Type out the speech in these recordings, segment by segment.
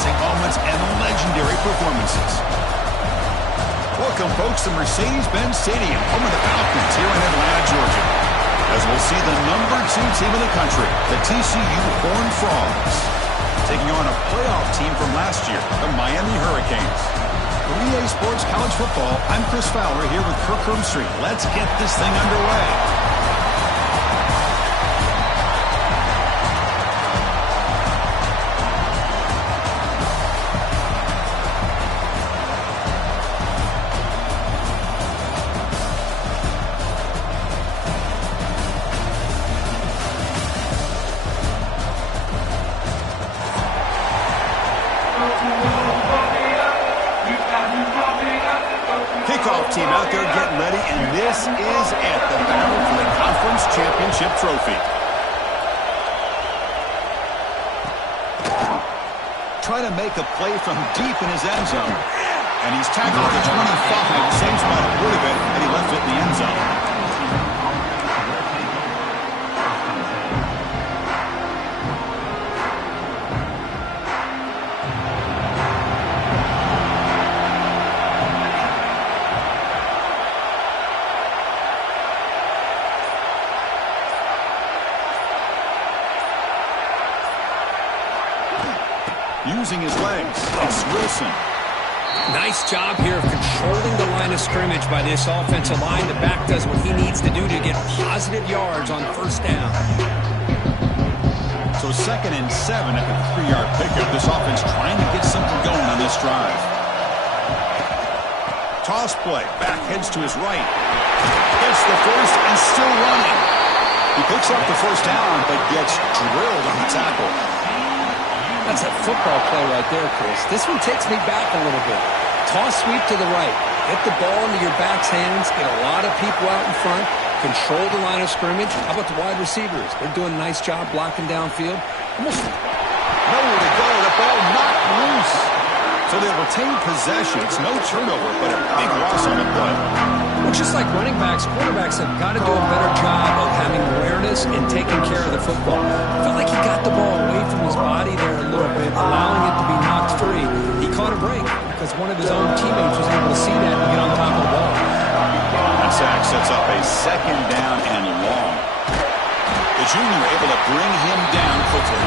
classic moments and legendary performances. Welcome, folks, to Mercedes-Benz Stadium, home of the Falcons here in Atlanta, Georgia, as we'll see the #2 team in the country, the TCU Horned Frogs, taking on a playoff team from last year, the Miami Hurricanes. For EA Sports College Football, I'm Chris Fowler here with Kirk Herbstreit. Let's get this thing underway. Kickoff team out there getting ready, and this is it, the battle for the conference championship trophy. Trying to make a play from deep in his end zone, and he's tackled at the 25, same spot it would have been, and he left it in the end zone. Using his legs, it's Wilson. Nice job here of controlling the line of scrimmage by this offensive line. The back does what he needs to do to get positive yards on first down. So 2nd and 7 at the 3-yard pickup. This offense trying to get something going on this drive. Toss play, back heads to his right. Gets the first and still running. He picks up the first down, but gets drilled on the tackle. That's a football play right there, Chris. This one takes me back a little bit. Toss sweep to the right. Get the ball into your back's hands. Get a lot of people out in front. Control the line of scrimmage. How about the wide receivers? They're doing a nice job blocking downfield. Almost nowhere to go. The ball knocked loose. So they retain possession. It's no turnover, but a big loss on the play. Well, just like running backs, quarterbacks have got to do a better job of having awareness and taking care of the football. I felt like he got the ball away from his body there a little bit, allowing it to be knocked free. He caught a break because one of his own teammates was able to see that and get on top of the ball. That sack sets up a 2nd down and long. The junior able to bring him down quickly.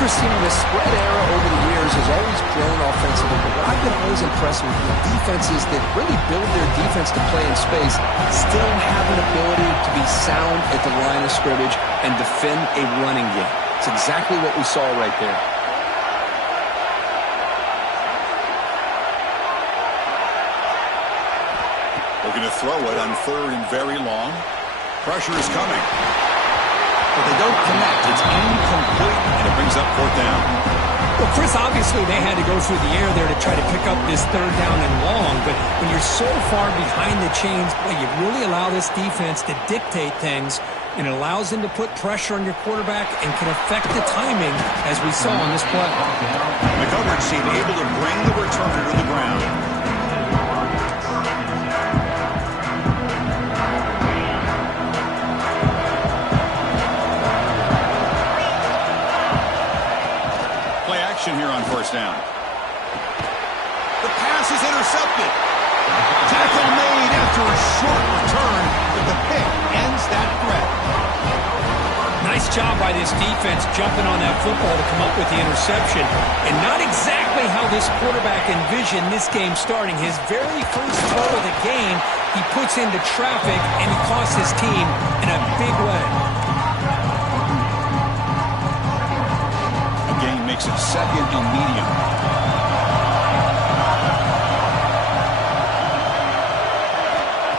Christine, the spread era over the years has always grown offensively, but what I've been always impressed with the defenses that really build their defense to play in space still have an ability to be sound at the line of scrimmage and defend a running game. It's exactly what we saw right there. Looking to throw it on 3rd and very long. Pressure is coming. But they don't connect. It's incomplete, and it brings up 4th down. Well, Chris, obviously they had to go through the air there to try to pick up this 3rd down and long, but when you're so far behind the chains, boy, you really allow this defense to dictate things, and it allows them to put pressure on your quarterback and can affect the timing, as we saw on this play. The coverage team able to bring the returner to the ground. Here on 1st down. The pass is intercepted. Tackle made after a short return, but the pick ends that threat. Nice job by this defense jumping on that football to come up with the interception. And not exactly how this quarterback envisioned this game starting. His very first throw of the game, he puts into traffic, and he costs his team in a big way. Makes it 2nd and medium.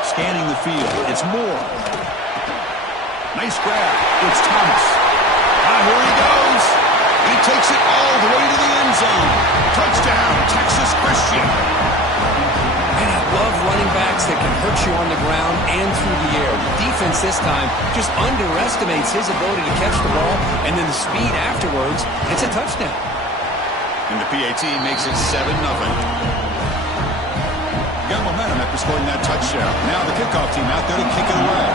Scanning the field. It's Moore. Nice grab. It's Thomas. Here he goes. He takes it all the way to the end zone. Touchdown, Texas Christian. And I love running backs that can hurt you on the ground and through the air. The defense this time just underestimates his ability to catch the ball, and then the speed afterwards, it's a touchdown. And the PAT makes it 7-0. Got momentum after scoring that touchdown. Now the kickoff team out there to kick it away.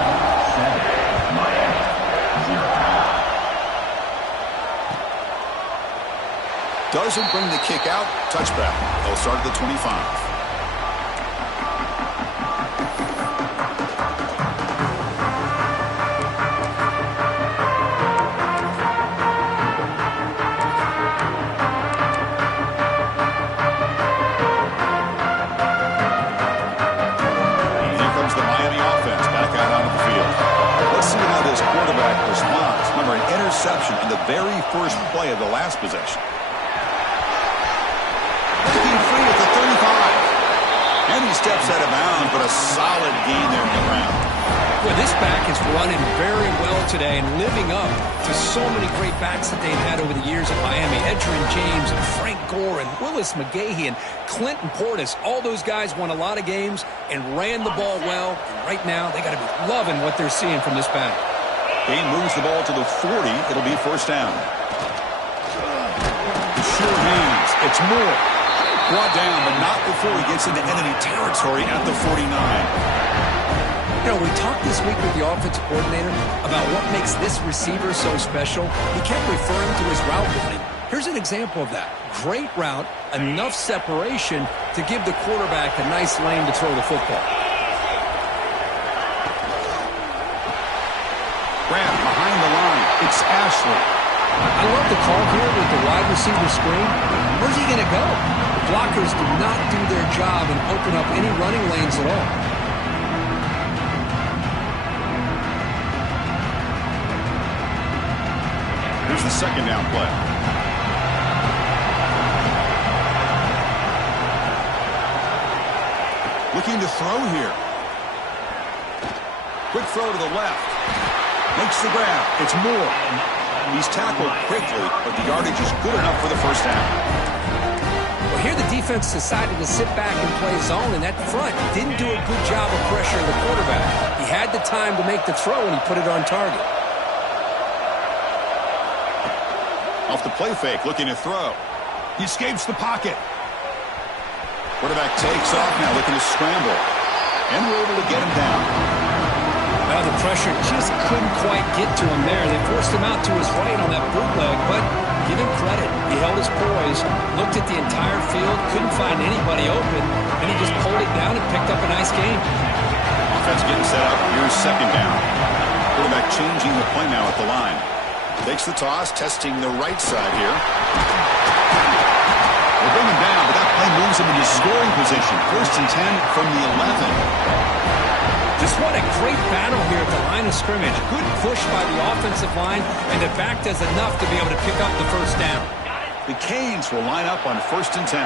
Doesn't bring the kick out. Touchback. They'll start at the 25. On the very first play of the last possession. Breaking free at the 35. And he steps out of bounds, but a solid gain there in the ground. Well, this back is running very well today and living up to so many great backs that they've had over the years at Miami. Edgerrin James and Frank Gore and Willis McGahee and Clinton Portis. All those guys won a lot of games and ran the ball well. And right now, they got to be loving what they're seeing from this back. Kane moves the ball to the 40. It'll be first down. Sure hands. It's Moore. Brought down, but not before he gets into enemy territory at the 49. You know, we talked this week with the offensive coordinator about what makes this receiver so special. He kept referring to his route running. Here's an example of that. Great route, enough separation to give the quarterback a nice lane to throw the football. Grab behind the line. It's Ashley. I love the call here with the wide receiver screen. Where's he going to go? The blockers do not do their job and open up any running lanes at all. Here's the second down play. Looking to throw here. Quick throw to the left. Makes the grab. It's Moore. He's tackled quickly, but the yardage is good enough for the first down. Well, here the defense decided to sit back and play zone, and that front didn't do a good job of pressuring the quarterback. He had the time to make the throw, and he put it on target. Off the play fake, looking to throw. He escapes the pocket. Quarterback takes off now, looking to scramble. And we're able to get him down. Well, the pressure just couldn't quite get to him there. They forced him out to his right on that bootleg, but give him credit. He held his poise, looked at the entire field, couldn't find anybody open, and he just pulled it down and picked up a nice game. Offense getting set up. Here's second down. Quarterback changing the play now at the line. Takes the toss, testing the right side here. They bring him down, but that play moves him into scoring position. First and 10 from the 11. Just what a great battle here at the line of scrimmage. Good push by the offensive line, and the back does enough to be able to pick up the first down. The Canes will line up on first and 10.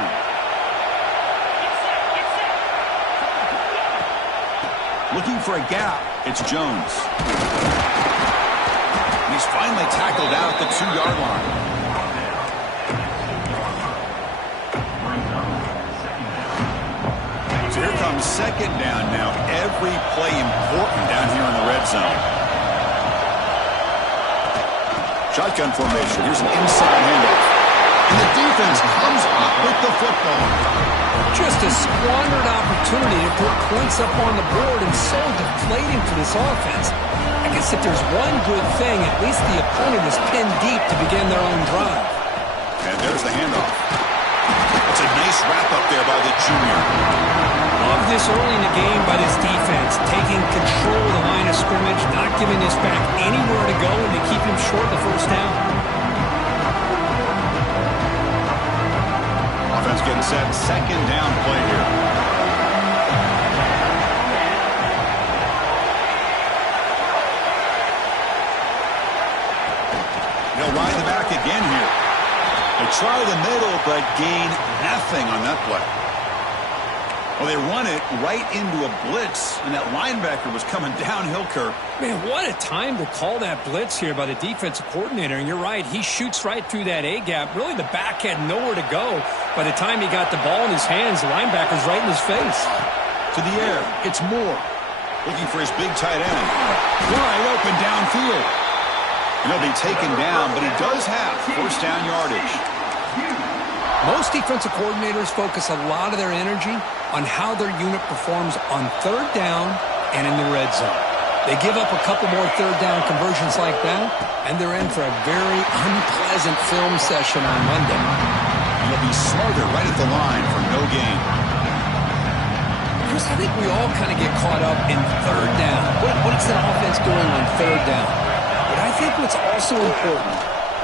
Looking for a gap. It's Jones. He's finally tackled out at the 2-yard line. So here comes second down now. Every play important down here in the red zone. Shotgun formation. Here's an inside handoff. And the defense comes up with the football. Just a squandered opportunity to put points up on the board, and so deflating for this offense. I guess if there's one good thing, at least the opponent is pinned deep to begin their own drive. And there's the handoff. It's a nice wrap-up there by the junior. Love this early in the game by this defense, taking control of the line of scrimmage, not giving this back anywhere to go, and to keep him short the first down. Offense getting set. Second down play here. They'll ride the back again here. They try the middle, but gain nothing on that play. Well, they run it right into a blitz, and that linebacker was coming downhill, Kirk. Man, what a time to call that blitz here by the defensive coordinator. And you're right, he shoots right through that A-gap. Really, the back had nowhere to go. By the time he got the ball in his hands, the linebacker's right in his face. To the air, it's Moore. Looking for his big tight end. Wide open downfield. And he'll be taken down, but he does have first down yardage. Most defensive coordinators focus a lot of their energy on how their unit performs on third down and in the red zone. They give up a couple more third down conversions like that, and they're in for a very unpleasant film session on Monday. And he'll be smothered right at the line for no gain. Chris, I think we all kind of get caught up in third down. What's an offense doing on third down? But I think what's also important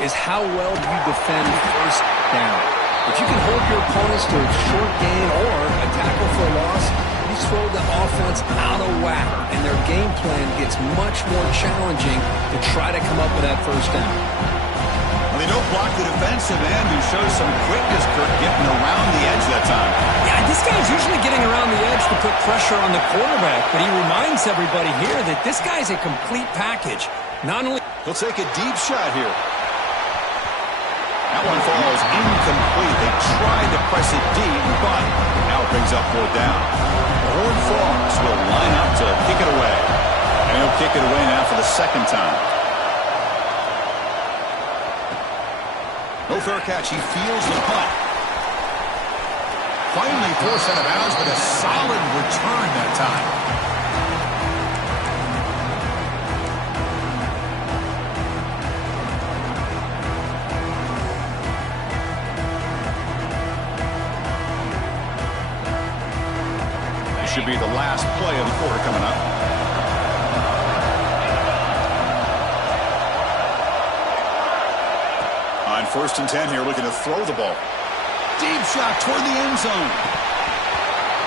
is how well do you defend first down. If you can hold your opponents to a short gain or a tackle for a loss, you throw the offense out of whack, and their game plan gets much more challenging to try to come up with that first down. Well, they don't block the defensive end, who shows some quickness, Kirk, getting around the edge that time. Yeah, this guy's usually getting around the edge to put pressure on the quarterback, but he reminds everybody here that this guy's a complete package. Not only... He'll take a deep shot here. That one falls incomplete. They tried to press it deep, but now it brings up fourth down. The Horned Frogs will line up to kick it away. And he'll kick it away now for the second time. No fair catch. He feels the punt. Finally forced out of bounds, but a solid return that time. Should be the last play of the quarter coming up. On 1st and 10 here, looking to throw the ball. Deep shot toward the end zone.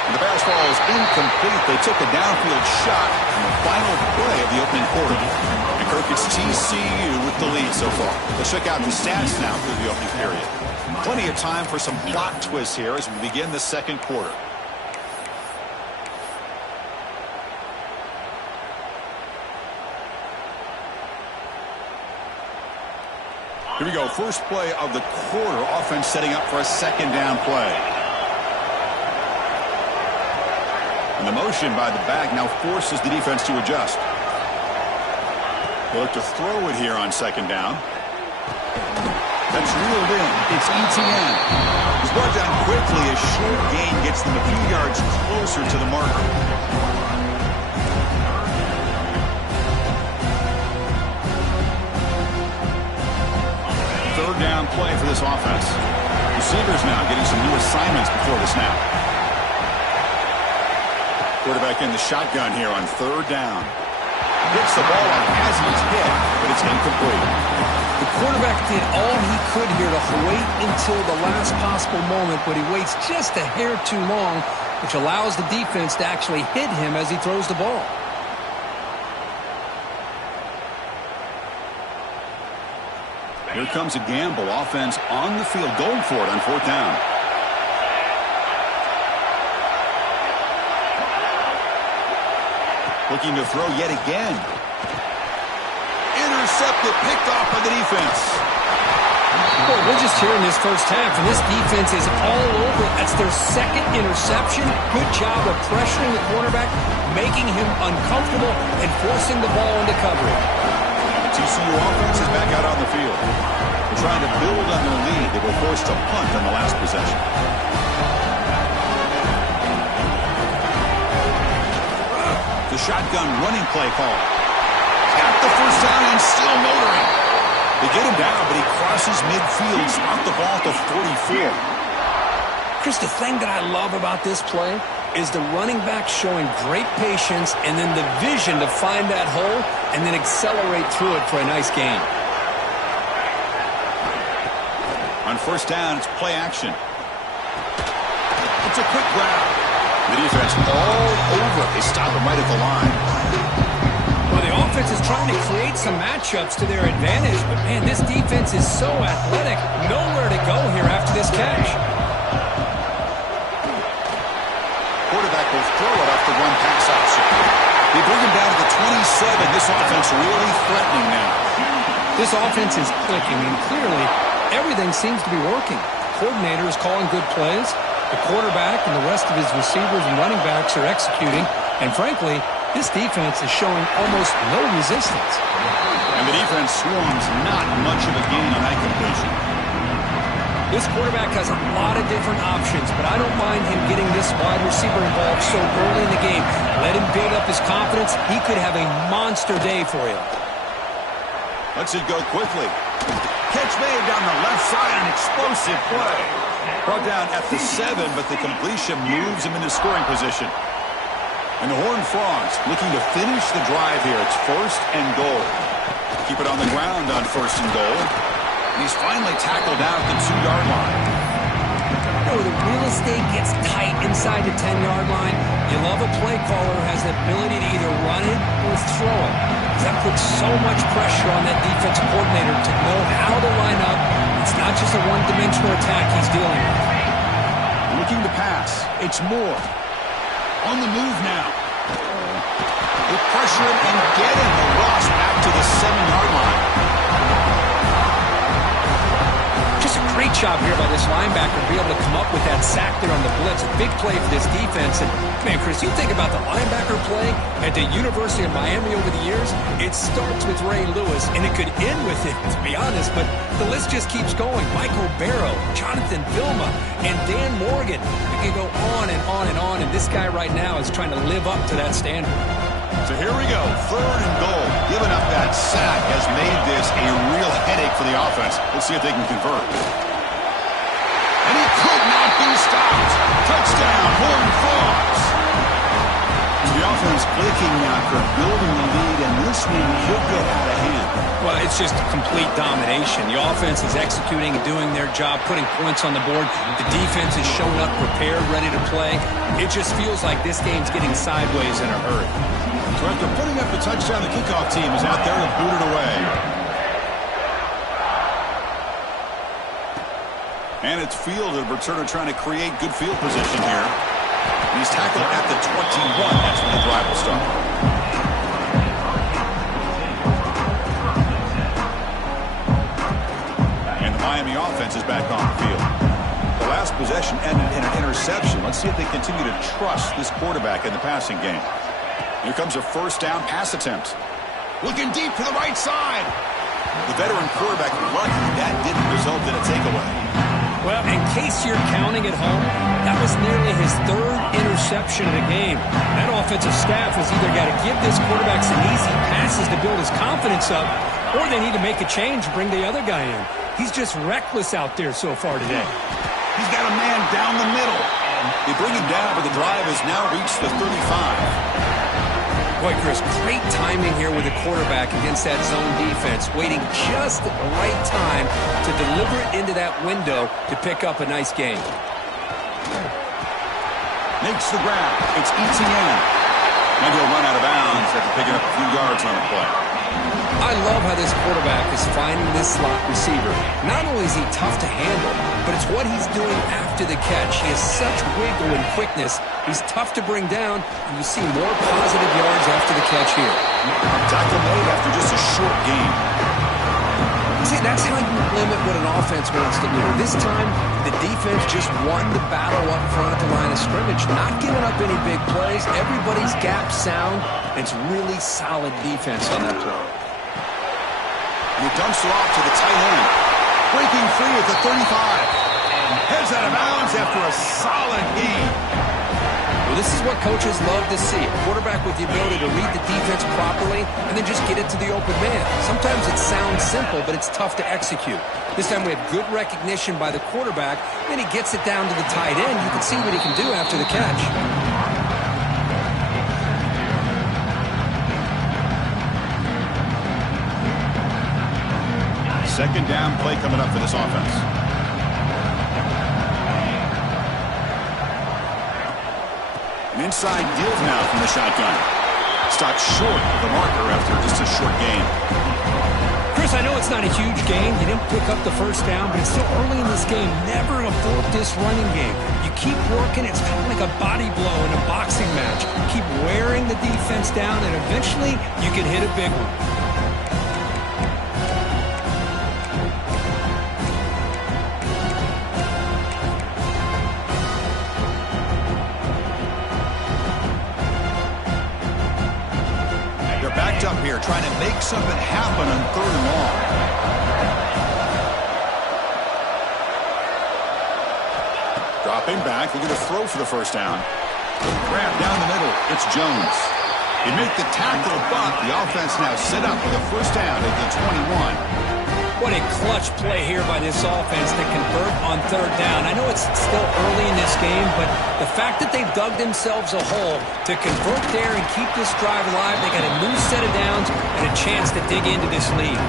And the pass ball is incomplete. They took a downfield shot on the final play of the opening quarter. And Kirk, it's TCU with the lead so far. Let's check out the stats now through the opening period. Plenty of time for some plot twists here as we begin the second quarter. Here we go. First play of the quarter. Offense setting up for a second down play. And the motion by the back now forces the defense to adjust. They'll look to throw it here on second down. That's reeled in. It's ETN. He's brought down quickly. A short gain gets them a few yards closer to the marker. Third down play for this offense. Receivers now getting some new assignments before the snap. Quarterback in the shotgun here on third down. Gets the ball on as he's hit, but it's incomplete. The quarterback did all he could here to wait until the last possible moment, but he waits just a hair too long, which allows the defense to actually hit him as he throws the ball. Here comes a gamble. Offense on the field going for it on fourth down. Looking to throw yet again. Intercepted, picked off by the defense. Well, we're just here in this first half, and this defense is all over. That's their second interception. Good job of pressuring the quarterback, making him uncomfortable, and forcing the ball into coverage. TCU offense is back out on the field. They're trying to build on their lead. They were forced to punt on the last possession. The shotgun running play call. Got the first down and still motoring. They get him down, but he crosses midfield, knocked the ball to 44. Chris, the thing that I love about this play is the running back showing great patience and then the vision to find that hole and then accelerate through it for a nice gain. On first down, it's play action. It's a quick grab. The defense all over. They stop him right at the line. Well, the offense is trying to create some matchups to their advantage, but, man, this defense is so athletic. Nowhere to go here after this catch. Quarterback will throw it off the run pass option. They bring him down to the 27. This offense really threatening now. This offense is clicking, and clearly everything seems to be working. The coordinator is calling good plays. The quarterback and the rest of his receivers and running backs are executing. And frankly, this defense is showing almost no resistance. And the defense swarms not much of a gain on that completion. This quarterback has a lot of different options, but I don't mind him getting this wide receiver involved so early in the game. Let him build up his confidence. He could have a monster day for you. Lets it go quickly. Catch made down the left side, an explosive play. Brought down at the 7, but the completion moves him into scoring position. And the Horned Frogs looking to finish the drive here. It's 1st and goal. Keep it on the ground on 1st and goal. He's finally tackled down at the 2-yard line. Where the real estate gets tight inside the 10-yard line, you love a play caller who has the ability to either run it or throw it. That puts so much pressure on that defensive coordinator to know how to line up. It's not just a one-dimensional attack he's dealing with. Looking to pass. It's Moore. On the move now. They pressure him and get him. The loss back to the 7-yard line. Just a great job here by this linebacker to be able to come up with that sack there on the blitz. A big play for this defense. And, man, Chris, you think about the linebacker play at the University of Miami over the years, it starts with Ray Lewis, and it could end with it, to be honest. But the list just keeps going. Michael Barrow, Jonathan Vilma, and Dan Morgan. We can go on and on and on, and this guy right now is trying to live up to that standard. So here we go, 3rd and goal. Giving up that sack has made this a real headache for the offense. Let's see if they can convert. And he could not be stopped. Touchdown, Horned Frogs. The offense clicking after building the lead, and this one could get out of hand. Well, it's just complete domination. The offense is executing and doing their job, putting points on the board. The defense is showing up prepared, ready to play. It just feels like this game's getting sideways in a hurry. So after putting up the touchdown, the kickoff team is out there to boot it away. And it's fielded. Returner trying to create good field position here. He's tackled at the 21. That's where the drive will start. And the Miami offense is back on the field. The last possession ended in an interception. Let's see if they continue to trust this quarterback in the passing game. Here comes a 1st down pass attempt. Looking deep to the right side. The veteran quarterback lucky that didn't result in a takeaway. Well, in case you're counting at home, that was nearly his 3rd interception of the game. That offensive staff has either got to give this quarterback some easy passes to build his confidence up, or they need to make a change and bring the other guy in. He's just reckless out there so far today. He's got a man down the middle. They bring him down, but the drive has now reached the 35. Boy, Chris, great timing here with the quarterback against that zone defense, waiting just at the right time to deliver it into that window to pick up a nice gain. Makes the grab. It's Etienne. And he'll run out of bounds after picking up a few yards on the play. I love how this quarterback is finding this slot receiver. Not only is he tough to handle, but it's what he's doing after the catch. He has such wiggle and quickness. He's tough to bring down, and you see more positive yards after the catch here. Tackle made after just a short gain. See, that's how you limit what an offense wants to do. This time, the defense just won the battle up front at the line of scrimmage, not giving up any big plays. Everybody's gap sound. It's really solid defense on that play. And he dumps it off to the tight end. Breaking free at the 35. Heads out of bounds after a solid gain. Well, this is what coaches love to see. A quarterback with the ability to read the defense properly and then just get it to the open man. Sometimes it sounds simple, but it's tough to execute. This time we have good recognition by the quarterback. Then he gets it down to the tight end. You can see what he can do after the catch. 2nd down play coming up for this offense. An inside deal now from the shotgun. Stopped short of the marker after just a short gain. Chris, I know it's not a huge gain. You didn't pick up the 1st down, but it's still early in this game. Never abort this running game. You keep working. It's kind of like a body blow in a boxing match. Keep wearing the defense down, and eventually you can hit a big one. Up here trying to make something happen on 3rd and long. Dropping back, they're going to throw for the 1st down. Grab down the middle, it's Jones. They make the tackle, but the offense now set up with a 1st down at the 21. What a clutch play here by this offense to convert on third down. I know it's still early in this game, but the fact that they've dug themselves a hole to convert there and keep this drive alive, they got a new set of downs and a chance to dig into this lead.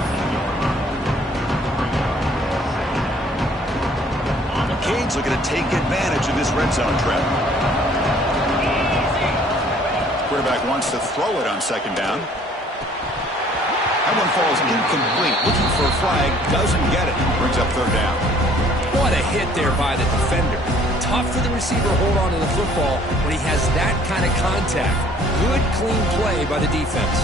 Cade's looking to take advantage of this red zone trip. Quarterback wants to throw it on second down. That one falls incomplete. Looking for a flag. Doesn't get it. Brings up third down. What a hit there by the defender. Tough for the receiver to hold on to the football when he has that kind of contact. Good, clean play by the defense.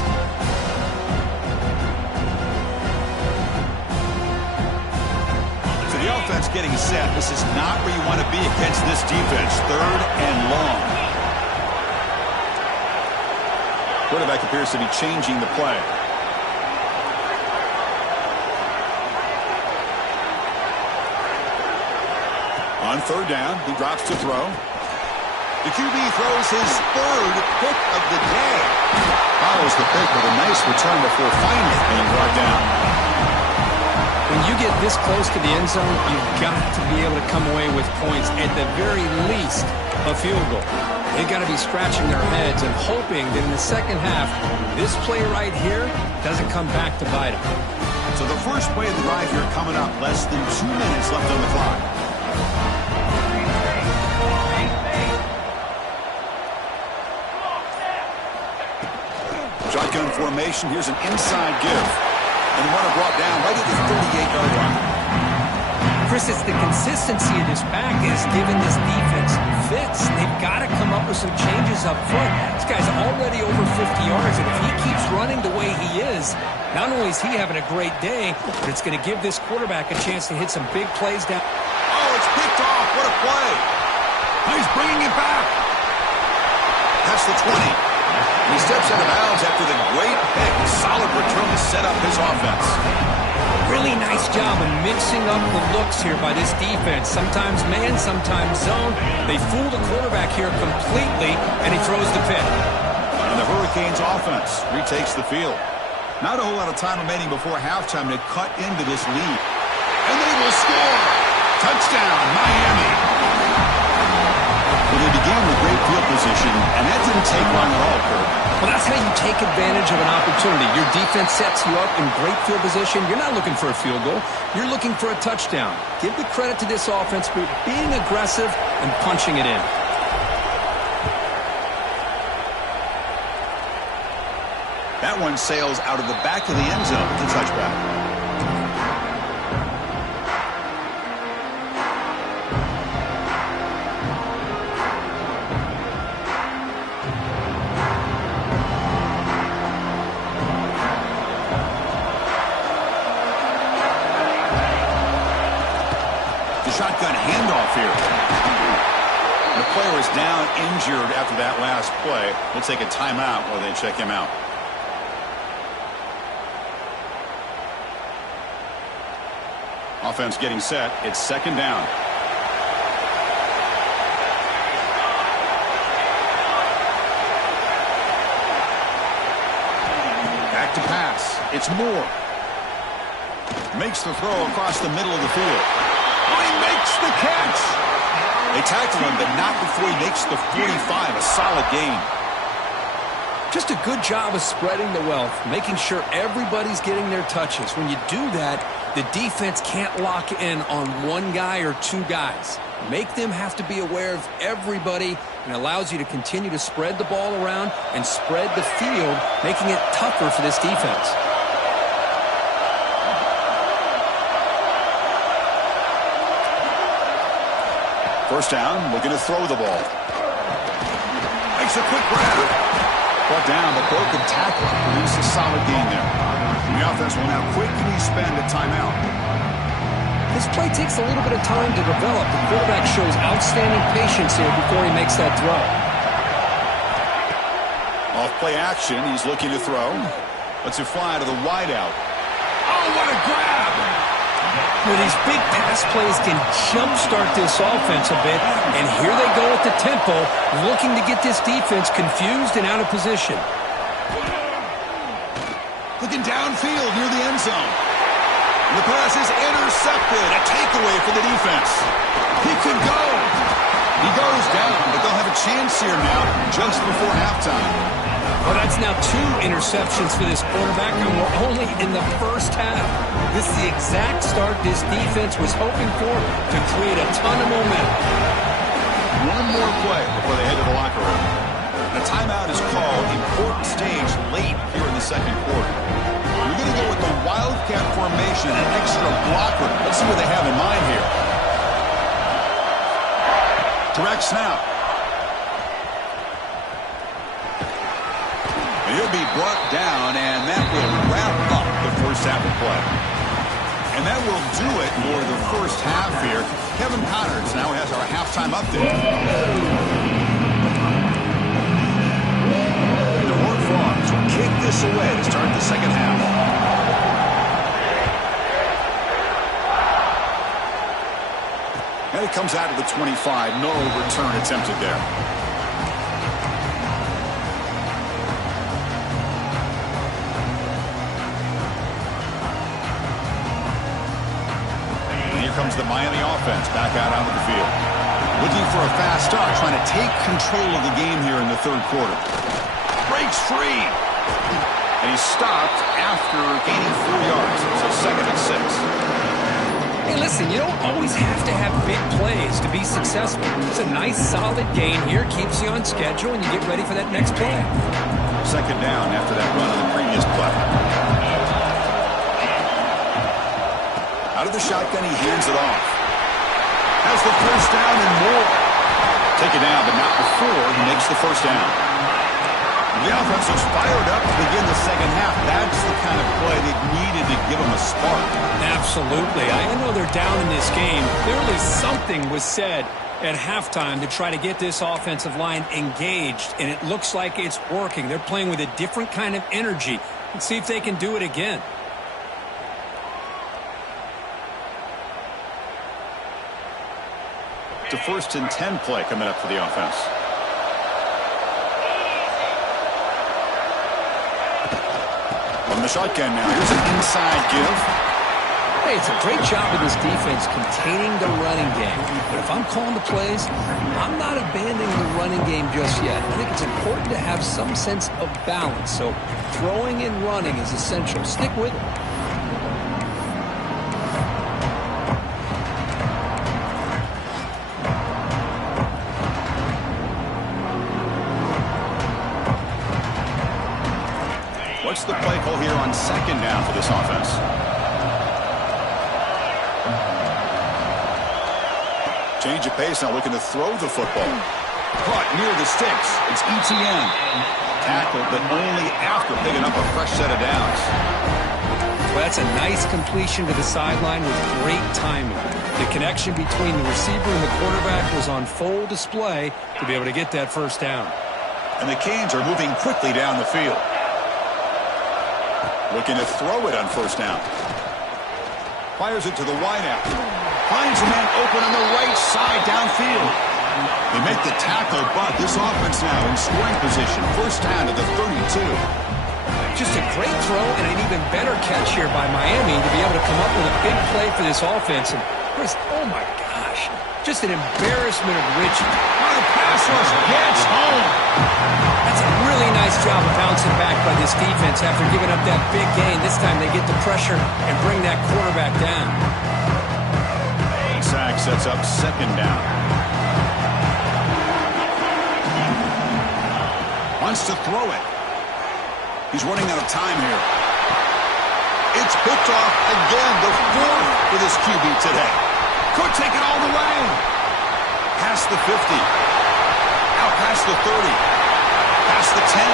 So the offense getting set. This is not where you want to be against this defense. Third and long. Quarterback appears to be changing the play. On third down, he drops to throw. The QB throws his third pick of the day. Follows the pick with a nice return before finally being brought down. When you get this close to the end zone, you've got to be able to come away with points, at the very least, a field goal. They've got to be scratching their heads and hoping that in the second half, this play right here doesn't come back to bite them. So the first play of the drive here coming up. Less than 2 minutes left on the clock. Shotgun formation. Here's an inside give. And runner brought down right at the 38-yard line. Chris, it's the consistency of this pack is giving this defense fits. They've got to come up with some changes up front. This guy's already over 50 yards, and if he keeps running the way he is, not only is he having a great day, but it's going to give this quarterback a chance to hit some big plays down. Oh, it's picked off. What a play. He's bringing it back. That's the 20. He steps out of bounds after the great pick. Solid return to set up his offense. Really nice job of mixing up the looks here by this defense. Sometimes man, sometimes zone. They fool the quarterback here completely, and he throws the pick. And the Hurricanes offense retakes the field. Not a whole lot of time remaining before halftime to cut into this lead. And they will score. Touchdown, Miami. Well, they began with great field position, and that didn't take long at all, Kurt. Well, that's how you take advantage of an opportunity. Your defense sets you up in great field position. You're not looking for a field goal. You're looking for a touchdown. Give the credit to this offense for being aggressive and punching it in. That one sails out of the back of the end zone with the touchback. Shotgun handoff here. The player is down injured after that last play. We'll take a timeout while they check him out. Offense getting set. It's second down. Back to pass. It's Moore. Makes the throw across the middle of the field. Oh, he makes the catch. They tackle him, but not before he makes the 45. A solid gain. Just a good job of spreading the wealth, making sure everybody's getting their touches. When you do that, the defense can't lock in on one guy or two guys. Make them have to be aware of everybody, and allows you to continue to spread the ball around and spread the field, making it tougher for this defense. First down, looking to throw the ball. Makes a quick grab. Brought down, but broken tackle. Produces a solid gain there. The offense will now quickly spend a timeout. This play takes a little bit of time to develop. The quarterback shows outstanding patience here before he makes that throw. Off play action, he's looking to throw. Lets it fly to the wideout. Oh, what a grab! Well, these big pass plays can jumpstart this offense a bit, and here they go at the tempo, looking to get this defense confused and out of position. Looking downfield near the end zone. The pass is intercepted. A takeaway for the defense. He could go. He goes down, but they'll have a chance here now just before halftime. Well, that's now 2 interceptions for this quarterback, and we're only in the first half. This is the exact start this defense was hoping for to create a ton of momentum. One more play before they head to the locker room. A timeout is called. Important stage late here in the second quarter. We're going to go with the Wildcat formation, an extra blocker. Let's see what they have in mind here. Direct snap. And he'll be brought down, and that will wrap up the first half of play. And that will do it for the first half here. Kevin Connors now has our halftime update. The Horned Frogs will kick this away to start the second half. And it comes out of the 25. No return attempted there. Comes the Miami offense back out onto the field. Looking for a fast start, trying to take control of the game here in the third quarter. Breaks free. And he's stopped after gaining 4 yards. So second and 6. Hey, listen, you don't always have to have big plays to be successful. It's a nice, solid gain here. Keeps you on schedule, and you get ready for that next play. Second down after that run on the previous play. Out of the shotgun, he hands it off. Has the first down and more. Take it down, but not before he makes the first down. The offense was fired up to begin the second half. That's the kind of play they needed to give them a spark. Absolutely. I know they're down in this game. Clearly something was said at halftime to try to get this offensive line engaged, and it looks like it's working. They're playing with a different kind of energy. Let's see if they can do it again. To 1st and 10 play coming up for the offense. From the shotgun now, here's an inside give. Hey, it's a great job of this defense containing the running game. But if I'm calling the plays, I'm not abandoning the running game just yet. I think it's important to have some sense of balance. So throwing and running is essential. Stick with it. What's the play call here on second down for this offense? Change of pace now, looking to throw the football. Caught near the sticks. It's ETN. Tackled, but only after picking up a fresh set of downs. Well, that's a nice completion to the sideline with great timing. The connection between the receiver and the quarterback was on full display to be able to get that first down. And the Canes are moving quickly down the field. Looking to throw it on first down. Fires it to the wideout. Finds a man open on the right side downfield. They make the tackle, but this offense now in scoring position. First down to the 32. Just a great throw and an even better catch here by Miami to be able to come up with a big play for this offense. And Chris, oh my gosh, just an embarrassment of riches. The pass rush gets home. That's a really nice job of bouncing back by this defense after giving up that big gain. This time they get the pressure and bring that quarterback down. Sack sets up second down. Wants to throw it. He's running out of time here. It's picked off again, the 4th for this QB today. Could take it all the way. Past the 50. Out past the 30. Past the 10.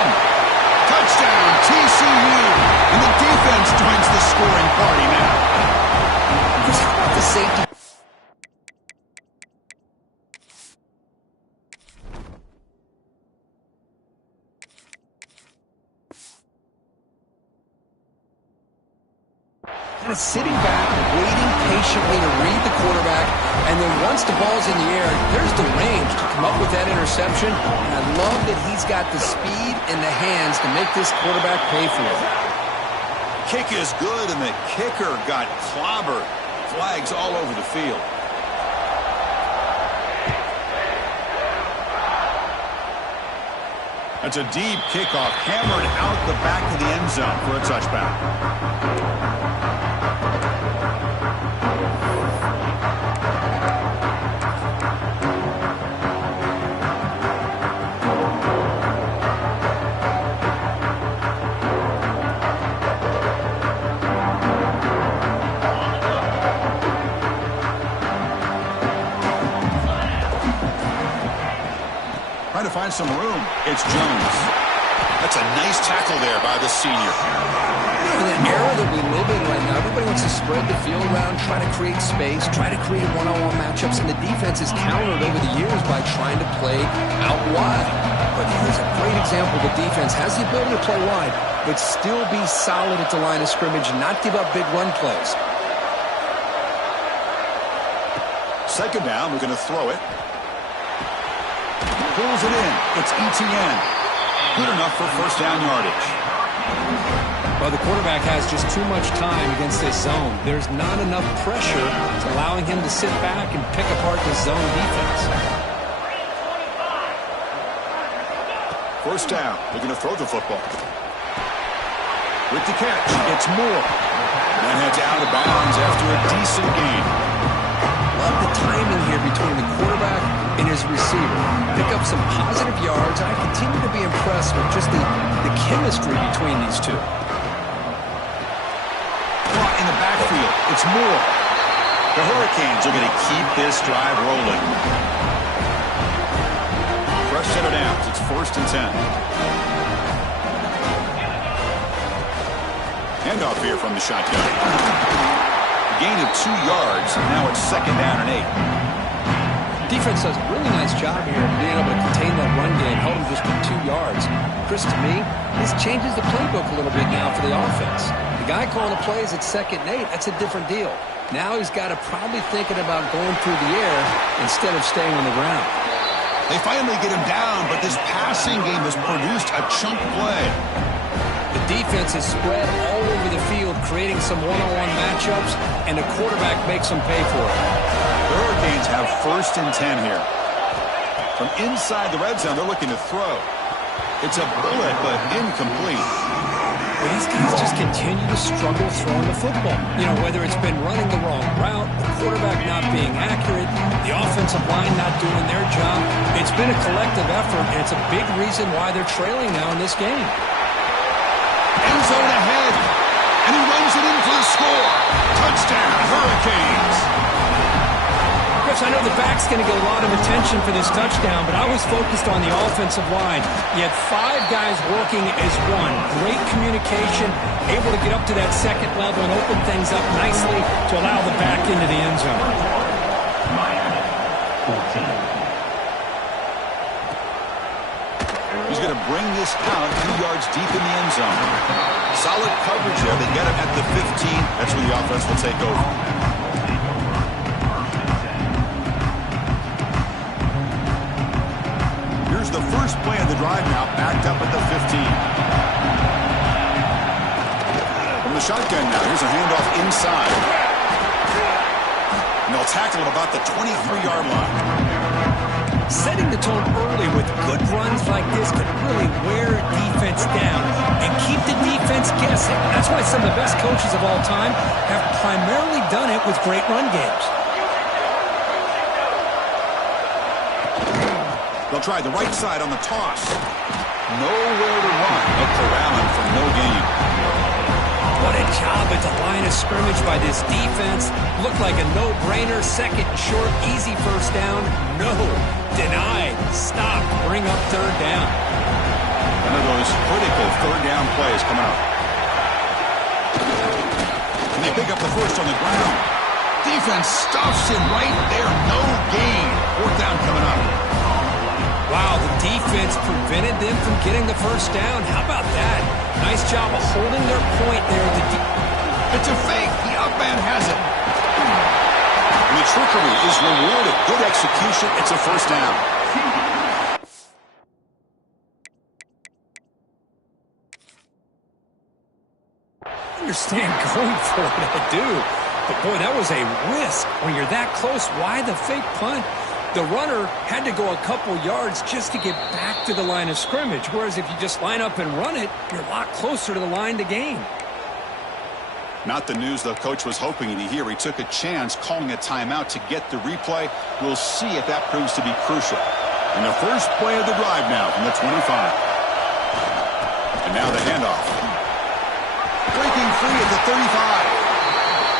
Touchdown, TCU. And the defense joins the scoring party now. Chris, how about the safety? Sitting back, waiting patiently to read the quarterback, and then once the ball's in the air, there's the range to come up with that interception. And I love that he's got the speed and the hands to make this quarterback pay for it. Kick is good, and the kicker got clobbered. Flags all over the field. That's a deep kickoff, hammered out the back of the end zone for a touchback. Trying to find some room. It's Jones. That's a nice tackle there by the senior. In the era that we live in right now, everybody wants to spread the field around, try to create space, try to create one-on-one matchups, and the defense is countered over the years by trying to play out wide. But here's a great example. The defense has the ability to play wide, but still be solid at the line of scrimmage and not give up big run plays. Second down, we're going to throw it. Pulls it in. It's ETN. Good enough for first down yardage. Well, the quarterback has just too much time against this zone. There's not enough pressure to allowing him to sit back and pick apart the zone defense. First down. They're going to throw the football. With the catch, it's Moore. And heads out of bounds after a decent gain. Love the timing here between the quarterback and his receiver. Pick up some positive yards. I continue to be impressed with just the chemistry between these two. Caught in the backfield. It's Moore. The Hurricanes are going to keep this drive rolling. Fresh set of downs. It's 1st and 10. Handoff here from the shotgun. Gain of 2 yards. Now it's 2nd down and 8. Defense does a really nice job here of being able to contain that run game, held him just for 2 yards. Chris, to me, this changes the playbook a little bit now for the offense. The guy calling the plays at 2nd and 8, that's a different deal. Now he's got to probably thinking about going through the air instead of staying on the ground. They finally get him down, but this passing game has produced a chunk play. The defense is spread all over the field, creating some one-on-one matchups, and the quarterback makes them pay for it. The Hurricanes have 1st and 10 here. From inside the red zone, they're looking to throw. It's a bullet, but incomplete. Well, these guys just continue to struggle throwing the football. You know, whether it's been running the wrong route, the quarterback not being accurate, the offensive line not doing their job. It's been a collective effort, and it's a big reason why they're trailing now in this game. End zone ahead, and he runs it in for the score. Touchdown, Hurricanes. Chris, I know the back's going to get a lot of attention for this touchdown, but I was focused on the offensive line. You had 5 guys working as one. Great communication, able to get up to that 2nd level and open things up nicely to allow the back into the end zone. He's going to bring this out 2 yards deep in the end zone. Solid coverage there. They get him at the 15. That's where the offense will take over. Here's the first play of the drive now, backed up at the 15. From the shotgun now, here's a handoff inside. And they'll tackle at about the 23-yard line. Setting the tone early with good runs like this can really wear a defense down and keep the defense guessing. That's why some of the best coaches of all time have primarily done it with great run games. They'll try the right side on the toss. Nowhere to run, but corralling for no gain. What a job at the line of scrimmage by this defense. Looked like a no-brainer. 2nd and short, easy first down. No. Denied. Stop. Bring up 3rd down. One of those critical 3rd down plays coming up. And they pick up the first on the ground. Defense stuffs him right there. No gain. 4th down coming up. Wow, the defense prevented them from getting the first down. How about that? Nice job of holding their point there. It's a fake. The up man has it. And the trickery is rewarded. Good execution. It's a first down. understand going for it, I do. But, boy, that was a risk. When you're that close, why the fake punt? The runner had to go a couple yards just to get back to the line of scrimmage, whereas if you just line up and run it, you're a lot closer to the line to gain. Not the news the coach was hoping to hear. He took a chance calling a timeout to get the replay. We'll see if that proves to be crucial. And the first play of the drive now from the 25. And now the handoff. Breaking free at the 35.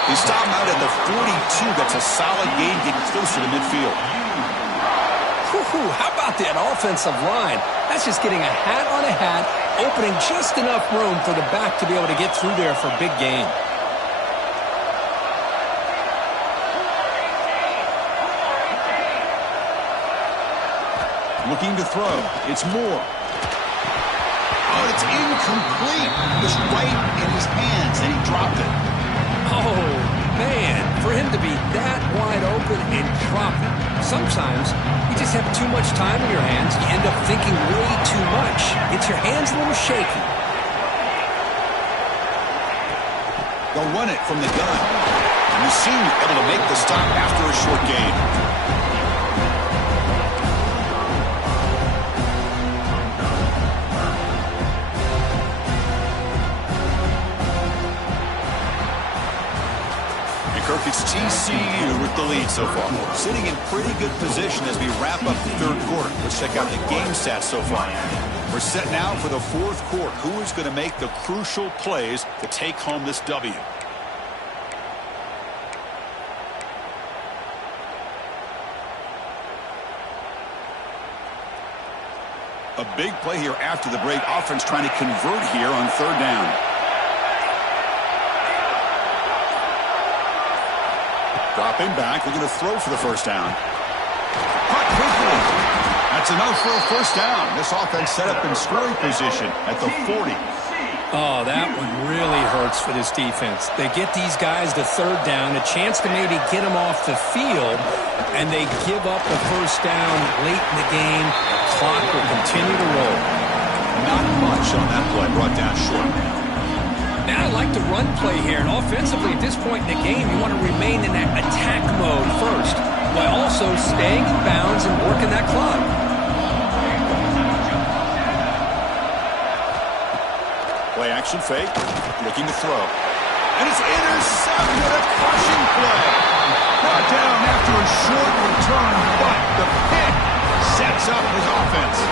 He stopped him out at the 42. That's a solid gain, getting closer to midfield. How about that offensive line? That's just getting a hat on a hat, opening just enough room for the back to be able to get through there for a big gain. Looking to throw. It's Moore. Oh, it's incomplete. It was right in his hands, and he dropped it. Oh, man, for him to be that wide open and drop it. Sometimes you just have too much time in your hands. You end up thinking way too much. Get your hands a little shaky. They'll run it from the gun. And you seem able to make the stop after a short gain. Kirk, it's TCU with the lead so far. Sitting in pretty good position as we wrap up the third quarter. Let's check out the game stats so far. We're set now for the fourth quarter. Who is going to make the crucial plays to take home this W? A big play here after the break. Offense trying to convert here on third down. Dropping back, looking to throw for the first down. Caught quickly. That's enough for a first down. This offense set up in scoring position at the 40. Oh, that one really hurts for this defense. They get these guys to third down, a chance to maybe get them off the field, and they give up the first down late in the game. The clock will continue to roll. Not much on that play, brought down short. Now I like the run play here, and offensively at this point in the game, you want to remain in that attack mode first, while also staying in bounds and working that clock. Play action fake, looking to throw. And it's intercepted, a crushing play. Brought down after a short return, but the pick sets up his offense.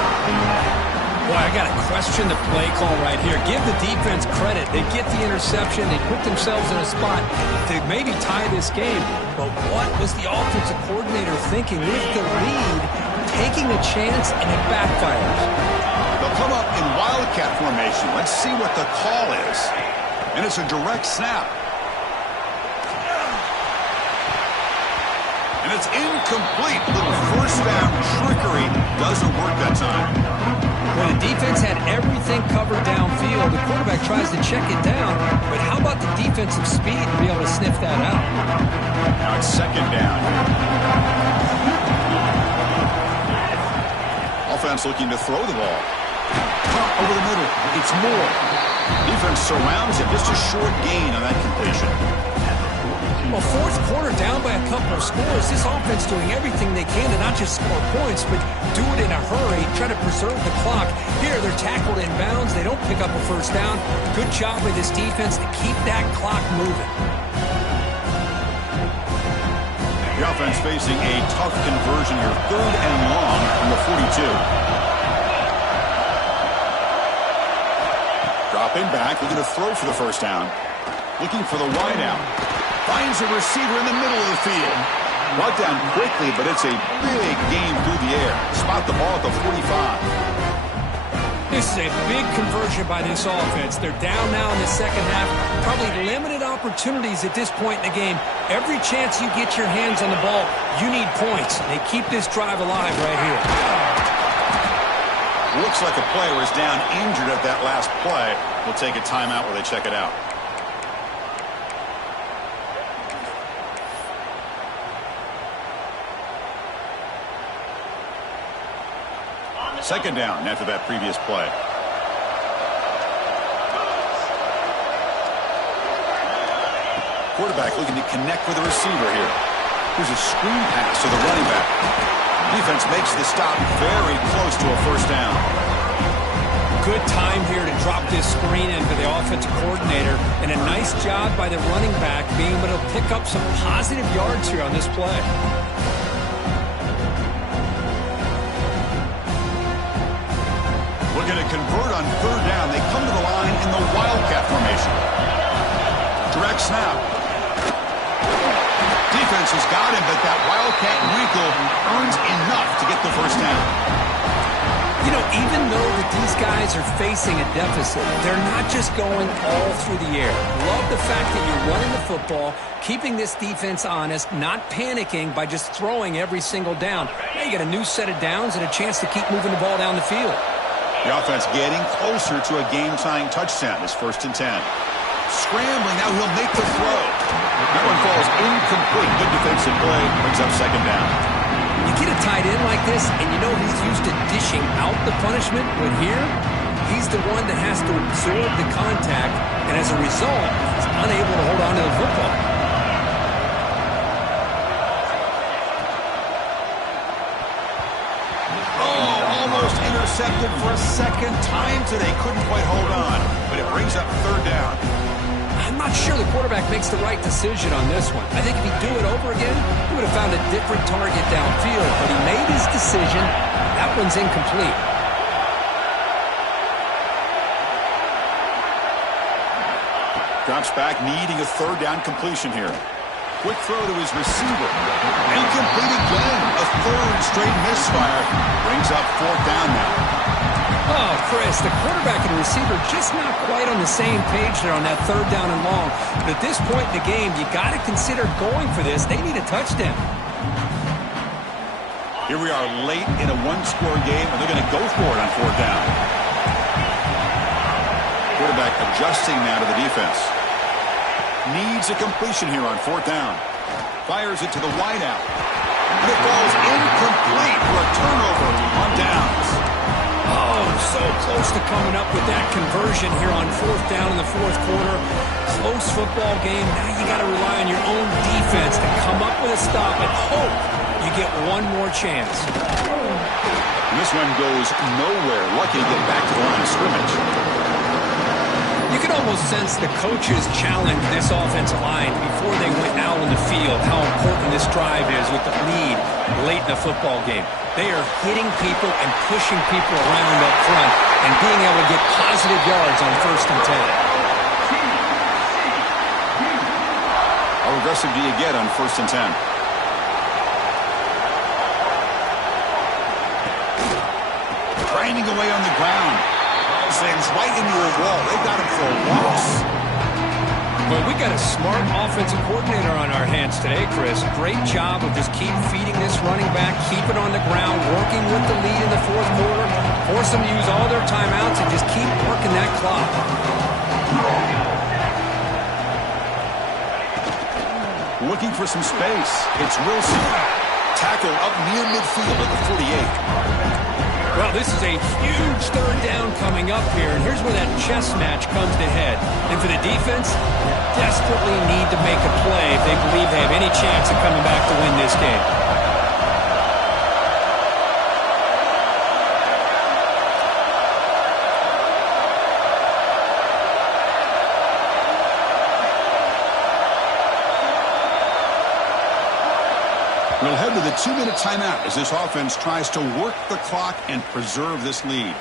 Boy, I got to question the play call right here. Give the defense credit. They get the interception. They put themselves in a spot to maybe tie this game. But what was the offensive coordinator thinking with the lead, taking a chance, and it backfires? They'll come up in wildcat formation. Let's see what the call is. And it's a direct snap. And it's incomplete. Little first down trickery doesn't work that time. When the defense had everything covered downfield, the quarterback tries to check it down, but how about the defensive speed to be able to sniff that out? Now it's second down. Offense looking to throw the ball. Over the middle. It's Moore. Defense surrounds him. Just a short gain on that completion. Well, fourth quarter down by a couple of scores. This offense doing everything they can to not just score points, but do it in a hurry, try to preserve the clock. Here, they're tackled in bounds. They don't pick up a first down. Good job by this defense to keep that clock moving. The offense facing a tough conversion here. Third and long from the 42. Dropping back, looking to throw for the first down. Looking for the wide out. Finds a receiver in the middle of the field. Brought down quickly, but it's a big game through the air. Spot the ball at the 45. This is a big conversion by this offense. They're down now in the second half. Probably limited opportunities at this point in the game. Every chance you get your hands on the ball, you need points. They keep this drive alive right here. Looks like a player is down injured at that last play. We'll take a timeout while they check it out. Second down after that previous play. quarterback looking to connect with the receiver here. Here's a screen pass to the running back. Defense makes the stop very close to a first down. Good time here to drop this screen in for the offensive coordinator, and a nice job by the running back being able to pick up some positive yards here on this play. Looking to convert on third down. They come to the line in the Wildcat formation. Direct snap. Defense has got him, but that Wildcat wrinkle earns enough to get the first down. You know, even though that these guys are facing a deficit, they're not just going all through the air. Love the fact that you're running the football, keeping this defense honest, not panicking by just throwing every single down. Now you got a new set of downs and a chance to keep moving the ball down the field. The offense getting closer to a game-tying touchdown. It's 1st and 10. Scrambling, now he'll make the throw. That one falls incomplete. Good defensive play, brings up second down. You get a tight end like this, and you know he's used to dishing out the punishment, but here, he's the one that has to absorb the contact, and as a result, he's unable to hold on to the football. Intercepted for a second time today. Couldn't quite hold on, but it brings up third down. I'm not sure the quarterback makes the right decision on this one. I think if he'd do it over again, he would have found a different target downfield, but he made his decision. That one's incomplete. Drops back, needing a third down completion here. Quick throw to his receiver. Incomplete again. A third straight misfire. Brings up fourth down now. Oh, Chris, the quarterback and the receiver just not quite on the same page there on that third down and long. But at this point in the game, you got to consider going for this. They need a touchdown. Here we are late in a one-score game, and they're going to go for it on fourth down. Quarterback adjusting now to the defense. Needs a completion here on fourth down. Fires it to the wideout. And it falls incomplete for a turnover on downs. Oh, so close to coming up with that conversion here on fourth down in the fourth quarter. Close football game. Now you got to rely on your own defense to come up with a stop and hope you get one more chance. And this one goes nowhere. Lucky to get back to the line of scrimmage. You can almost sense the coaches challenge this offensive line before they went out on the field, how important this drive is with the lead late in the football game. They are hitting people and pushing people around up front and being able to get positive yards on 1st and 10. How aggressive do you get on 1st and 10? Grinding away on the ground. Sends right into a wall. They got him for a loss. Well, we got a smart offensive coordinator on our hands today, Chris. Great job of just keep feeding this running back, keep it on the ground, working with the lead in the fourth quarter, force them to use all their timeouts, and just keep working that clock. Looking for some space. It's Wilson. Tackle up near midfield at the 48. Well, this is a huge third down coming up here, and here's where that chess match comes to head. And for the defense, they desperately need to make a play if they believe they have any chance of coming back to win this game. We'll head to the 2-minute timeout as this offense tries to work the clock and preserve this lead.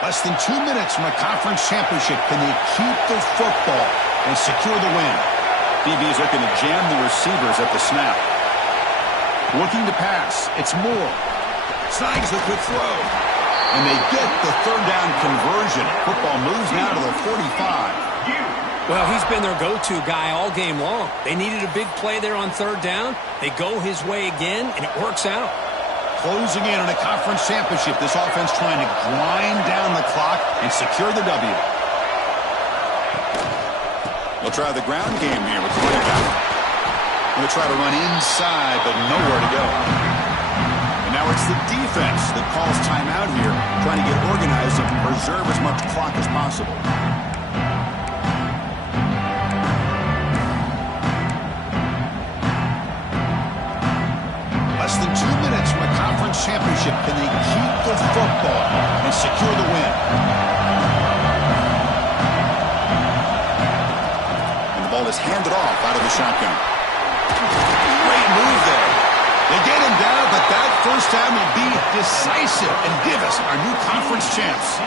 Less than 2 minutes from a conference championship. Can they keep the football and secure the win? DB is looking to jam the receivers at the snap. Looking to pass. It's Moore. Snags the quick throw. And they get the third down conversion. Football moves now to the 45. Well, he's been their go-to guy all game long. They needed a big play there on third down. They go his way again, and it works out. Closing in on a conference championship. This offense trying to grind down the clock and secure the W. They'll try the ground game here with the running back. Going to try to run inside, but nowhere to go. And now it's the defense that calls timeout here, trying to get organized and preserve as much clock as possible. Less than 2 minutes from a conference championship. Can they keep the football and secure the win? And the ball is handed off out of the shotgun. Great move there. They get him down, but that first down will be decisive and give us our new conference champs.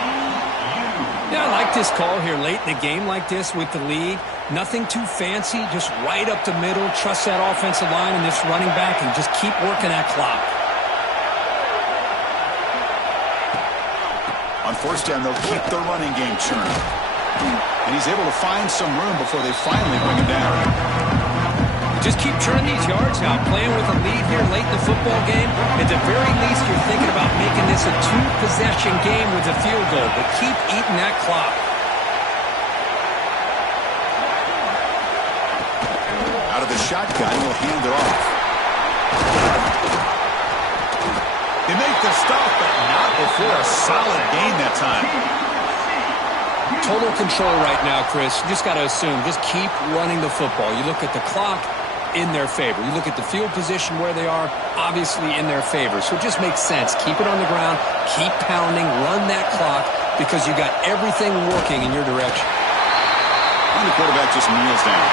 Yeah, I like this call here late in the game like this with the lead. Nothing too fancy, just right up the middle. Trust that offensive line and this running back and just keep working that clock. On first down, they'll keep the running game churning. And he's able to find some room before they finally bring him down. Just keep churning these yards out. Playing with a lead here late in the football game. At the very least, you're thinking about making this a two-possession game with a field goal. But keep eating that clock. Out of the shotgun, he'll hand it off. They make the stop, but not before a solid gain that time. Total control right now, Chris. You just got to assume. Just keep running the football. You look at the clock, in their favor. You look at the field position where they are, obviously in their favor. So it just makes sense. Keep it on the ground, keep pounding, run that clock, because you got everything working in your direction. And the quarterback just kneels down.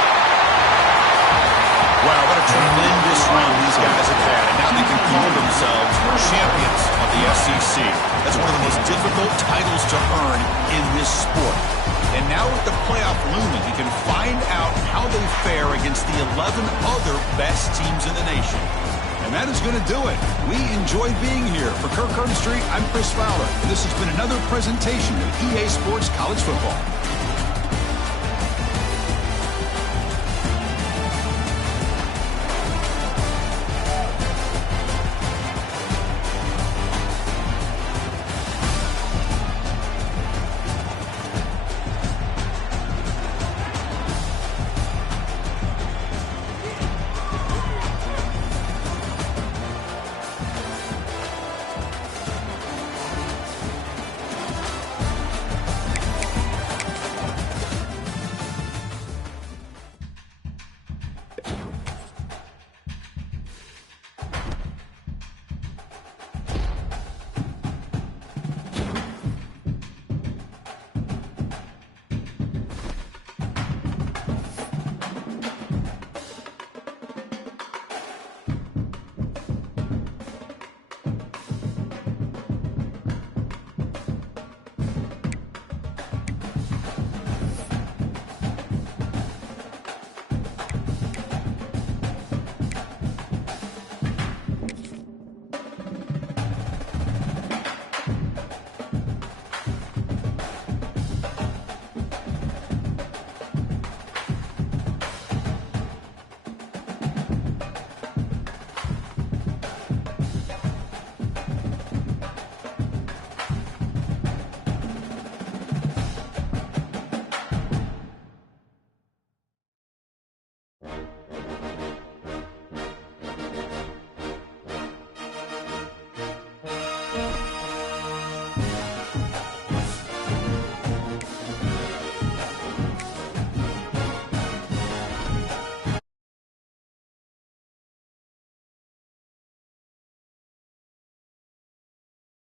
Wow, what a tremendous run these guys have had. And now they can call themselves champions of the SEC. That's one of the most difficult titles to earn in this sport. And now with the playoff looming, you can find out how they fare against the 11 other best teams in the nation. And that is going to do it. We enjoyed being here. For Kirk Street, I'm Chris Fowler. And this has been another presentation of EA Sports College Football.